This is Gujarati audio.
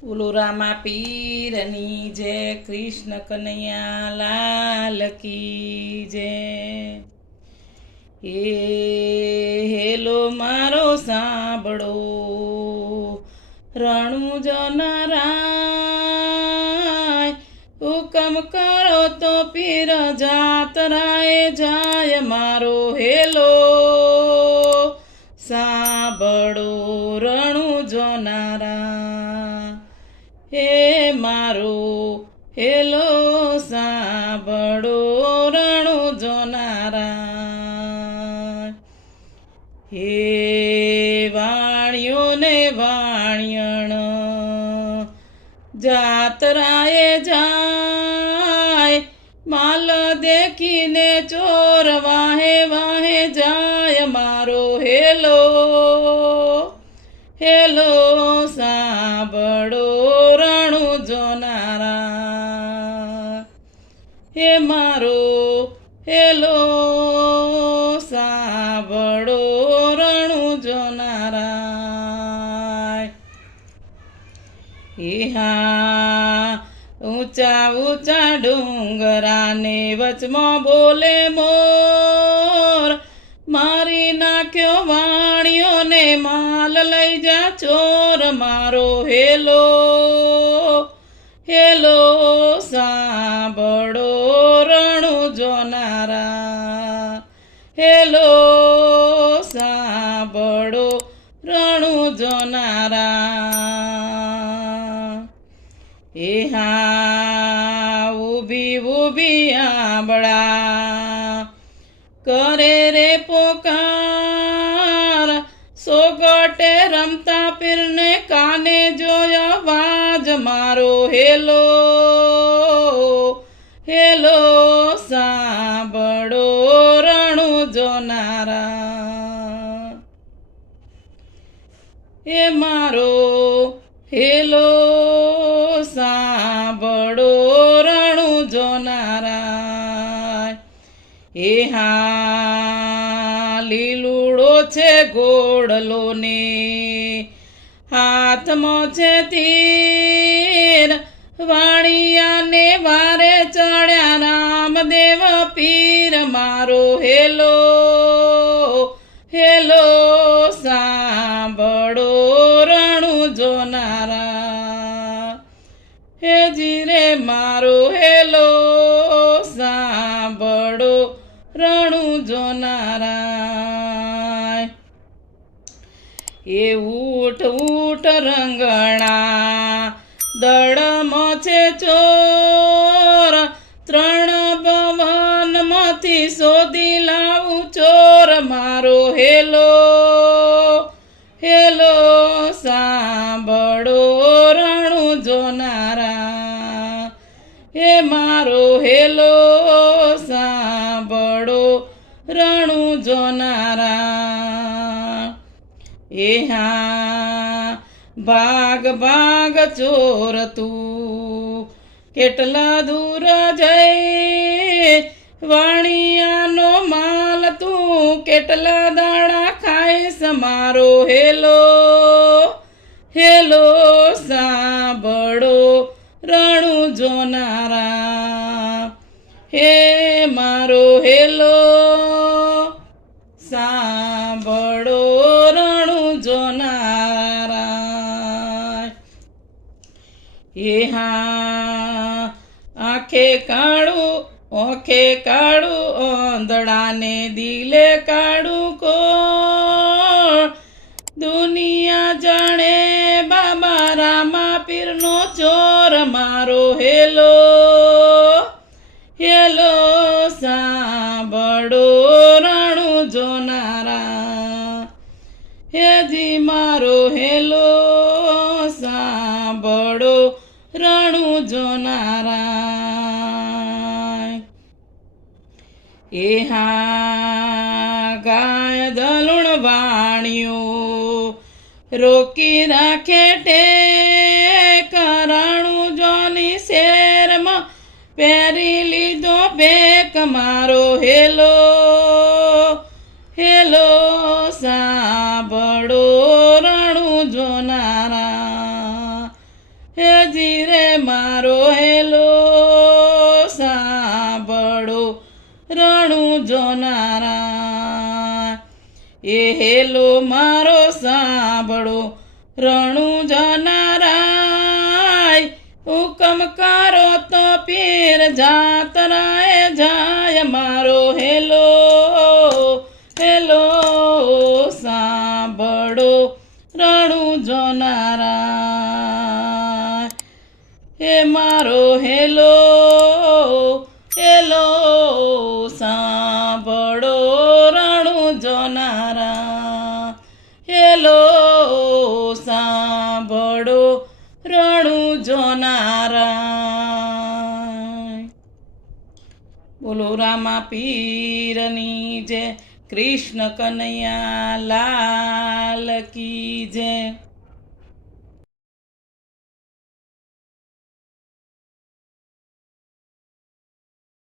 પુલુરામા પીરની જય કૃષ્ણ કનૈયા લાલ કી જય એ હેલો મારો સાંભળો રણુ જનરાય હુકમ કરો તો પીર જાતરાય જાય મારો. હેલો મારો. હેલો, સાંભળો રણુ જોનારા હે વાણિયો ને વાણિયણ. જાતરાએ જાય, માલ દેખીને ચોર વાહે વાહે જાય મારો. હેલો હેલો સાંભળો રણુ જોનારા હા ઊંચા ઊંચા ડુંગરાને વચમાં બોલે મોર. મારી નાખ્યો વાણિયોને માલ લઈ જા ચોર, મારો હેલો હેલો રણુ જોનારા એ હા ઊભી ઊભી આંબળા કરે એ હા લીલુડો છે ગોળલો ને હાથમાં છે તીર, વાણિયાને વારે ચડ્યા રામદેવ પીર, મારો હેલો હેલો, સાંભળો રણુ જોનારા હે જીરે મારો હેલો, સાંભળો રણુ જોનારા એ ઉઠ ઉઠ રંગણા, દડમાં છે ચોર. ત્રણ ભવનમાંથી શોધી લાવું ચોર. મારો હેલો હેલો, સાંભળો રણુ જોનારા હે મારો હેલો એ હા ભાગ ભાગ, ચોર તું. કેટલા દૂર જઈ, વાણિયાનો માલ તું. કેટલા દાણા ખાઈશ મારો હેલો હેલો, સાંભળો રણુ જોનારા હે મારો એ હા આંખે કાળું, ઓખે કાળું, ઓંધળાને દિલે કાળું કો દુનિયા જાણે બાબા રામા પીરનો ચોર, મારો હેલો હેલો, સાંભળો રણુ જોનારા હેજી મારો હેલો એ હા ગાય દલુણ વાણિયો રોકી રાખે ટે કરણું જોની શેરમાં પહેરી લીધો બેક મારો હેલો એ હેલો, મારો સાંભળો. રણું જનારાય, હુકમ કરો તો પીર જાતરાય જાય. મારો હેલો હેલો, સાંભળો. રણું જોનારા હે મારો હેલો બોલો રામા પીરની જય કૃષ્ણ કનૈયા લાલ કી જય